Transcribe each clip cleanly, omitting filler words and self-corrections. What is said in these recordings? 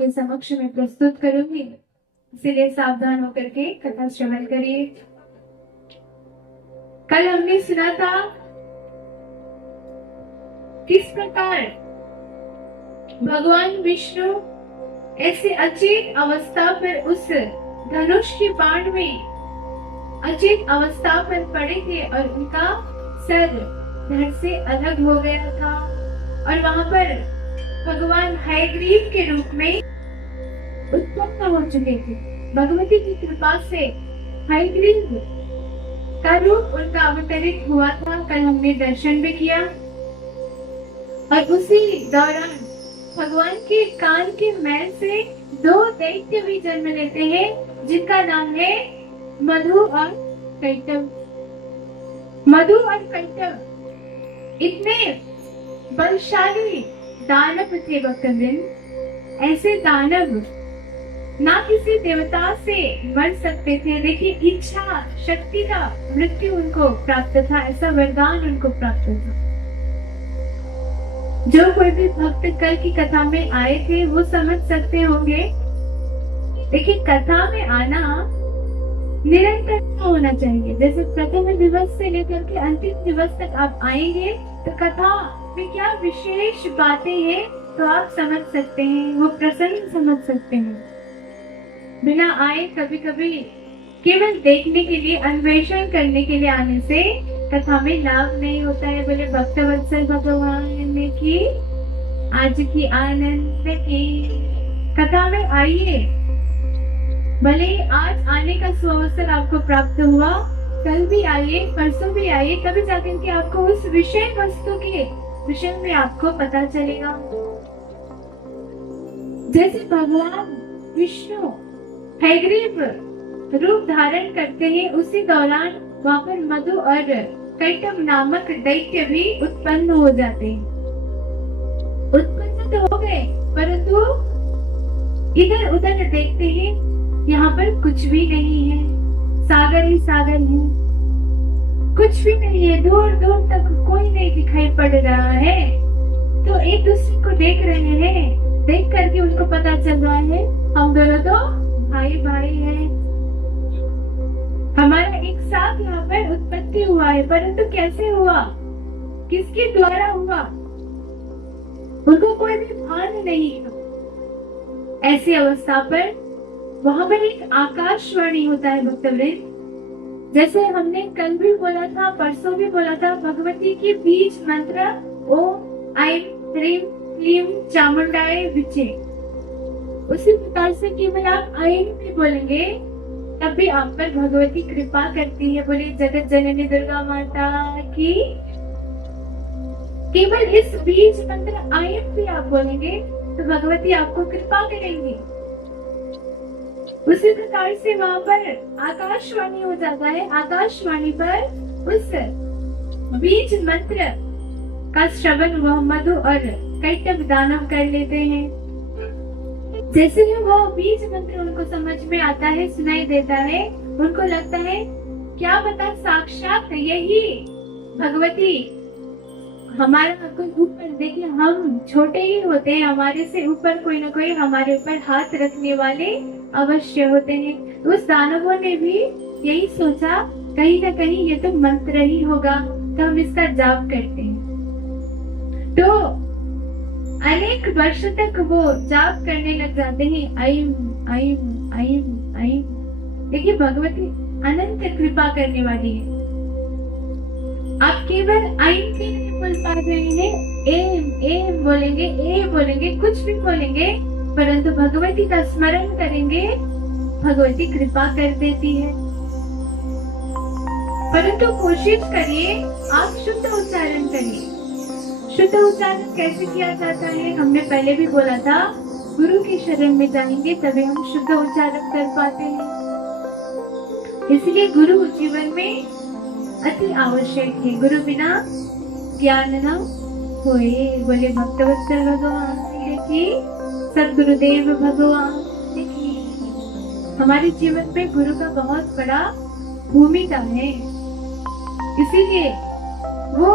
के समक्ष में प्रस्तुत करूंगी, इसलिए सावधान होकर के कथा श्रवण करिए। कल हमने सुना था किस प्रकार भगवान विष्णु ऐसे अचेत अवस्था पर उस धनुष के बाण में अचेत अवस्था पर पड़े थे और उनका सर धड़ से अलग हो गया था और वहां पर भगवान हयग्रीव के रूप में उत्पन्न हो चुके थे। भगवती की कृपा से हयग्रीव का रूप उनका अवतरित हुआ था, कल हमने दर्शन भी किया। और उसी दौरान भगवान के कान के मैल से दो दैत्य भी जन्म लेते हैं, जिनका नाम है मधु और कैटव। मधु और कैटव इतने बलशाली दानव थे भक्तवृंद। ऐसे दानव ना किसी देवता से मर सकते थे, लेकिन इच्छा शक्ति का मृत्यु उनको प्राप्त था, ऐसा वरदान उनको प्राप्त था। जो कोई भी भक्त कल की कथा में आए थे वो समझ सकते होंगे, लेकिन कथा में आना निरंतर होना चाहिए। जैसे प्रथम दिवस से लेकर के अंतिम दिवस तक आप आएंगे तो कथा में क्या विशेष बातें हैं तो आप समझ सकते हैं, वो प्रसंग समझ सकते हैं। बिना आए कभी कभी केवल देखने के लिए, अन्वेषण करने के लिए आने से कथा में लाभ नहीं होता है। बोले भक्तवत्सल भगवान ने की आज की आनंद की कथा में आइए। भले आज आने का सुअवसर आपको प्राप्त हुआ, कल भी आइए, परसों भी आइए, तभी जाकर के आपको उस विषय वस्तु के विषय में आपको पता चलेगा। जैसे भगवान विष्णु हयग्रीव रूप धारण करते हैं, उसी दौरान वहां पर मधु और कैटव नामक दैत्य भी उत्पन्न हो जाते हैं। उत्पन्न तो हो गए, परंतु इधर उधर देखते हैं, यहाँ पर कुछ भी नहीं है, सागर ही सागर है, कुछ भी नहीं है, दूर दूर तक कोई नहीं दिखाई पड़ रहा है। तो एक दूसरे को देख रहे हैं, देख करके उनको पता चल रहा है हम दोनों तो भाई भाई हैं, हमारा एक साथ यहाँ पर उत्पत्ति हुआ है। परंतु कैसे हुआ, किसके द्वारा हुआ, उनको कोई भी भान नहीं है। ऐसी अवस्था पर वहां पर एक आकाशवाणी होता है भक्तवृंद। जैसे हमने कल भी बोला था, परसों भी बोला था, भगवती की बीज मंत्र ओम ऐं ह्रीं क्लीं चामुंडाय विचे। उसी प्रकार से केवल आप ऐं भी बोलेंगे तब भी आप पर भगवती कृपा करती है। बोले जगत जननी दुर्गा माता की। केवल इस बीज मंत्र ऐं भी आप बोलेंगे तो भगवती आपको कृपा करेंगी। उसी प्रकार से वहां पर आकाशवाणी हो जाता है। आकाशवाणी पर उस बीज मंत्र का श्रवण वह मधु और कैटव दानव कर लेते हैं। जैसे ही वो बीज मंत्र उनको समझ में आता है, सुनाई देता है, उनको लगता है क्या पता साक्षात यही भगवती हमारा कोई ऊपर, देखिए हम छोटे ही होते हैं, हमारे से ऊपर कोई ना कोई हमारे ऊपर हाथ रखने वाले अवश्य होते हैं। उस दानवों ने भी यही सोचा कहीं ना कहीं ये तो मंत्र ही होगा, तो हम इसका जाप करते हैं। तो अनेक वर्ष तक वो जाप करने लग जाते हैं, ऐं ऐं ऐं ऐं। देखिए भगवती अनंत कृपा करने वाली है। आप केवल ऐं भी नहीं बोल पा रहे हैं, एम एम बोलेंगे, ए बोलेंगे, कुछ भी बोलेंगे, परंतु भगवती का स्मरण करेंगे, भगवती कृपा कर देती है। परंतु कोशिश करिए आप शुद्ध उच्चारण करिए। शुद्ध उच्चारण कैसे किया जाता है, हमने पहले भी बोला था, गुरु की शरण में जाएंगे तभी हम शुद्ध उच्चारण कर पाते हैं। इसलिए गुरु जीवन में अति आवश्यक है, गुरु बिना ज्ञान न होए। बोले भक्तवत्सल भगवान की, सद्गुरुदेव भगवान की। हमारे जीवन में गुरु का बहुत बड़ा भूमिका है, इसीलिए वो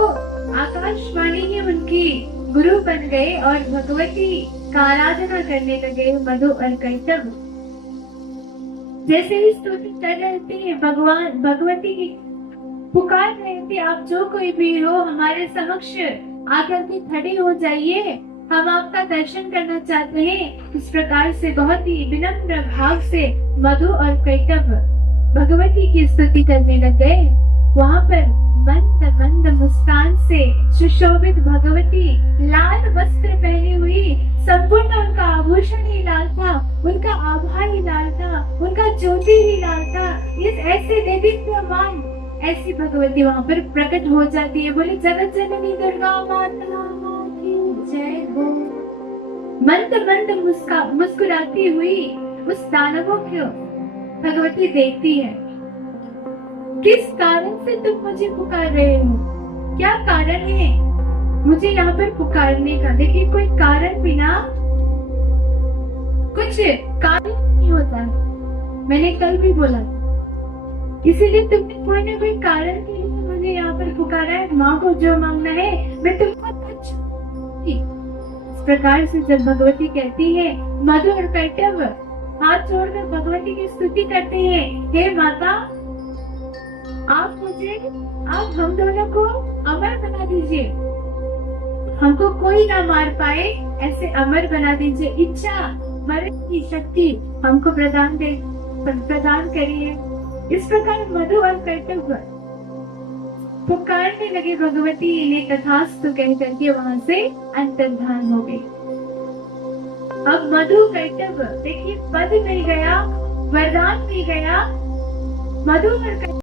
आकाशवाणी ही उनकी गुरु बन गए और भगवती का आराधना करने लगे मधु और कैटभ। जैसे ही स्तुति कर रहे थे, भगवान भगवती की पुकार रहे थे, आप जो कोई भी हो हमारे समक्ष आकर के खड़े हो जाइए, हम आपका दर्शन करना चाहते हैं। इस प्रकार से बहुत ही विनम्र भाव से मधु और कैटभ भगवती की स्तुति करने लग गए। वहाँ पर मंद मंद मुस्कान से सुशोभित भगवती, लाल वस्त्र पहनी हुई, संपूर्ण उनका आभूषण ही लाल था, उनका आभा ही लाल था, उनका ज्योति ही लाल था। इस ऐसे दैदिप्यमान ऐसी भगवती वहाँ पर प्रकट हो जाती है। बोले जगत जननी दुर्गा माता की जय हो। मंद मंद मुस्कुराती हुई उस दानवों को भगवती देखती है। किस कारण से तुम मुझे पुकार रहे हो? क्या कारण है मुझे यहाँ पर पुकारने का? देखिए, कोई कारण बिना कुछ कारण नहीं होता है। मैंने कल भी बोला, इसीलिए तुमने कोई ना कोई कारण के लिए मुझे यहाँ पर पुकारा है। माँ को जो मांगना है मैं तुमको दूंगी। इस प्रकार से जब भगवती कहती है, मधु और कैटभ हाथ जोड़कर भगवती की स्तुति करते हैं, हे माता, आप हम दोनों को अमर बना दीजिए, हमको कोई ना मार पाए, ऐसे अमर बना दीजिए। इच्छा मरण की शक्ति हमको प्रदान करिए। इस प्रकार मधु और कैटभ पुकारने लगे भगवती ने, तथास्तु कह करके वहां से अंतर्धान हो गई। अब मधु कैटभ, देखिए, पद मिल गया, वरदान मिल गया। मधु और